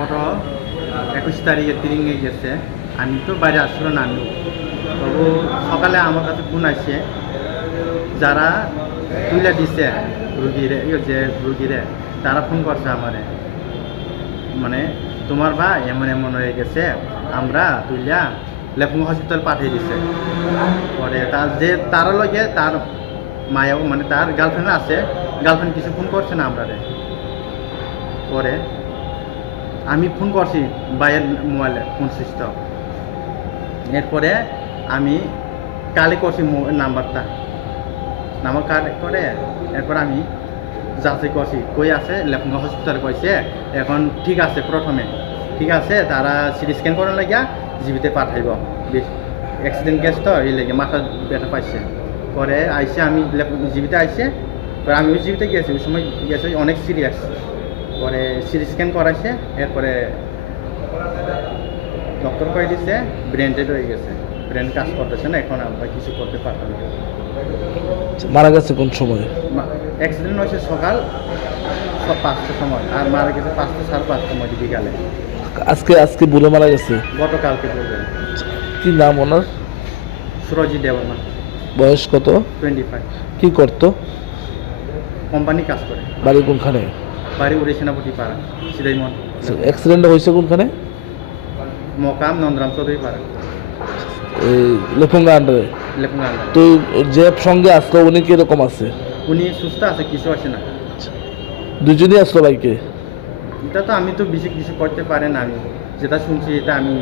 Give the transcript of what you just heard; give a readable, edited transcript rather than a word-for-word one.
গত 21 তারিখে তিরিঙে গেছে। আমি তো বাইরে আসছিল না আমি, তবু সকালে আমার কাছে ফোন আসছে, যারা তুলে দিছে রুগীরে, যে রুগীরে তারা ফোন করছে আমারে, মানে তোমার ভাই এমন এমন হয়ে গেছে, আমরা তুইলা লেফুঙ্গা হসপিটাল পাঠিয়ে দিছে। পরে তার যে তার লগে তার মায়াও, মানে তার গার্লফ্রেন্ড আছে, গার্লফ্রেন্ড কিছু ফোন করছে না আমরা। পরে আমি ফোন করছি ভাইয়ের মোবাইলে, ফোন সুইচ অফ। এরপরে আমি কালে করছি নাম্বারটা কালেক্ট করে, এরপর আমি যাচাই করছি কই আছে, লেফুঙ্গা হসপিটাল কইছে এখন ঠিক আছে, প্রথমে ঠিক আছে, তারা সিটি স্ক্যান করার লাগিয়া জীবিতে পাঠাইব, অ্যাক্সিডেন্ট কেস তো এই লেগে মাথা ব্যথা পাইছে। পরে আইসে আমি জীবিতে আইসে, পরে আমিও জীবিতে গেছি, ওই সময় গেছে অনেক সিরিয়াস। পরে সিটি স্ক্যান করাইছে, এরপরে ডক্টর কয়ে দিচ্ছে ব্রেন ডেড হয়ে গেছে, ব্রেন কাজ করতেছে না, এখন আমরা কিছু করতে পারতাম না। মারা গেছে কোন সময়? অ্যাক্সিডেন্ট হয়েছে সকাল 5টার সময়, আর মারা গেছে 5টা, 5:30 মধ্যে বিকালে। আজকে বলে মারা গেছে? গতকালকে বলবেন। কি নাম ওনার? সুরজিৎ দেববর্মা। বয়স কত? 25। কি করতো? কোম্পানি কাজ করে। বাড়ি কোনখানে? বাড়ি উড়ে সেনাপতি পাড়া, সিদাইমন। অ্যাক্সিডেন্ট হয়েছে কোনখানে? মকাম নন্দরাম চৌধুরী পাড়া, এই লেফুঙ্গা আন্ডারে। লেফুঙ্গা। তো যে সঙ্গে আসলো উনি কিরকম আছে? উনি সুস্থ আছে, কিছু আসে না। দুজনই আসলো বাইকে? এটা তো আমি তো বেশি কিছু করতে পারি না, আমি যেটা শুনছি এটা আমি